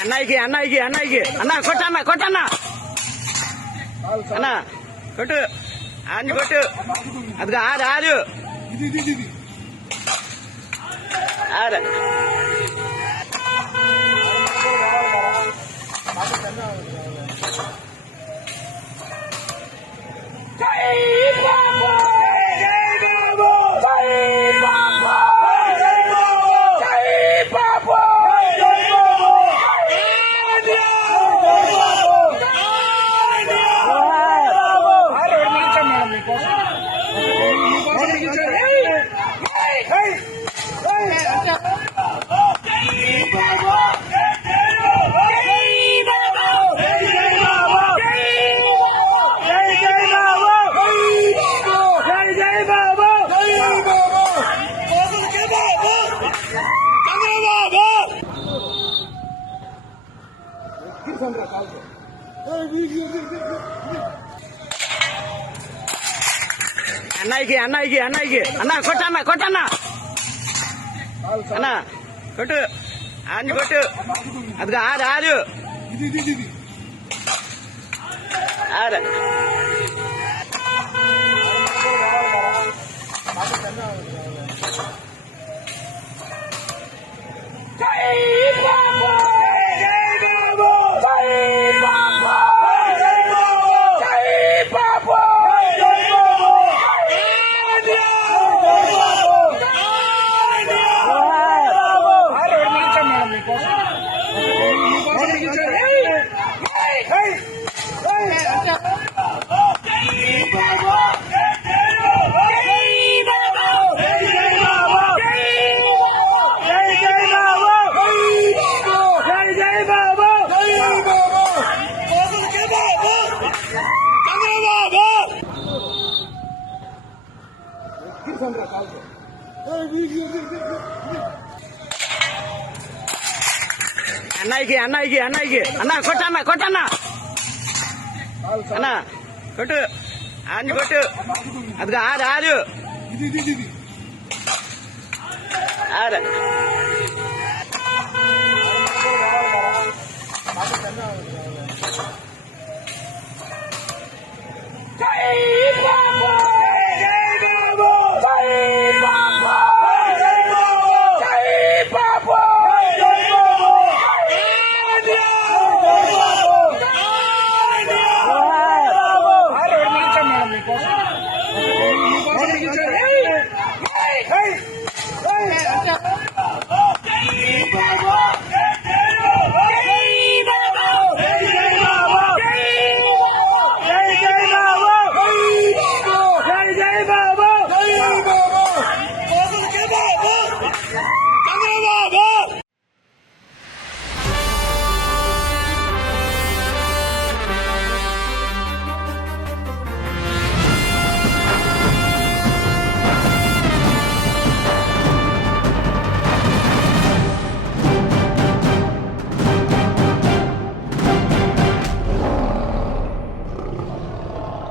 అన్నయ్యకి అన్నయ్యకి అన్నయ్యకి అన్న కొట్టన్న కొట్టన్న అన్న కొట్టు ఆని కొట్టు అది ఆరు ఆరు ఆరు అన్నయ్యకి అన్నయ్యకి అన్నయ్యకి అన్న కొట్టన్న కొట్టన్న అన్న కొట్టు ఆని కొట్టు అది ఆరు ఆరు ఆరు అన్నయ్యకి అన్నయ్యకి అన్నయ్యకి అన్న కొట్టన్న కొట్టన్న అన్న కొట్టు ఆని కొట్టు అది ఆరు ఆరు ఆరు Hey!